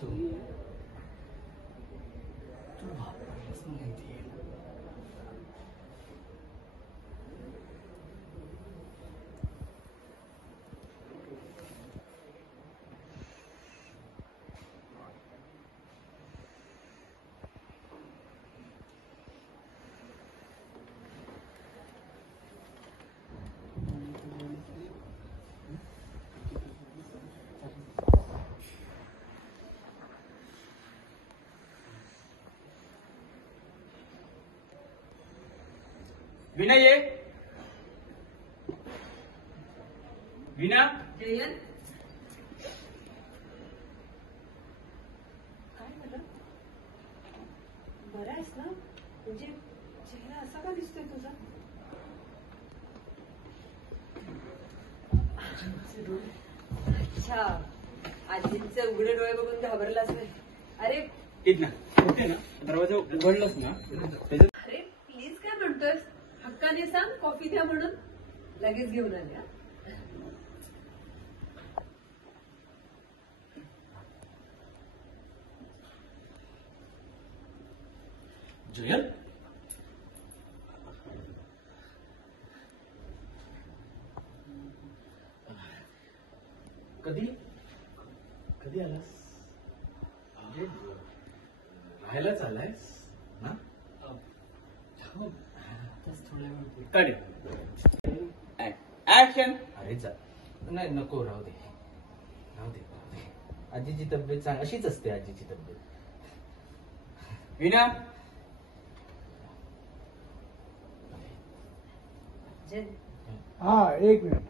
तू वापरलाच नाही ती. विना ये. विना. जयंत काय झालं? बरं आहेस ना? म्हणजे चेहरा असा का दिसतोय तुझा? अच्छा, आजींचे उघडे डोळे बघून घाबरलाच नाही. अरे ठीक ना, होते ना, दरवाजा उघडलाच ना. अरे प्लीज काय म्हणतोयस? हक्काने सांग कॉफी द्या म्हणून. लगेच घेऊन आले. हा? जयंत, कधी कधी आलास? म्हणजे राहायलाच आलायस ना? ऍक्शन. अरे जा, नाही नको, राहू दे राहू दे राहू दे. आजीची तब्येत सांग, अशीच असते आजीची तब्येत. विना. हा, एक मिनिट.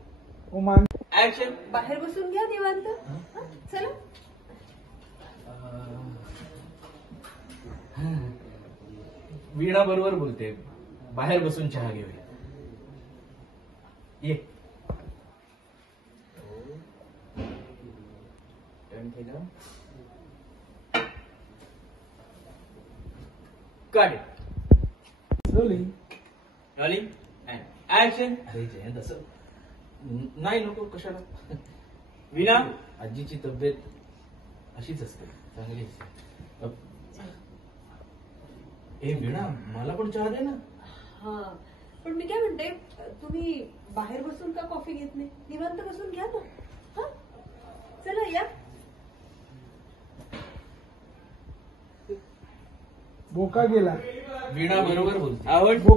Oman action. बाहेर बसून घ्या निवांत. हा, चला. वीणा बरोबर बोलते, बाहेर बसून चहा घेऊया. ये. काढ. रोलिंग. Rolling and action. अरे जयंत, असं नाही, नको, कशाला. विना. आजीची तब्येत अशीच असते, चांगली असते. ए वीणा, मला पण चहा दे ना. हा, पण मी काय म्हणते, तुम्ही बाहेर बसून का कॉफी घेत नाही? निवांत बसून घ्या ना. हा, चला या. बोका गेला. वीणा बरोबर बोलते. आवड.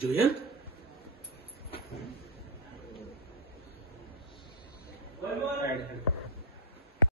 जयंत,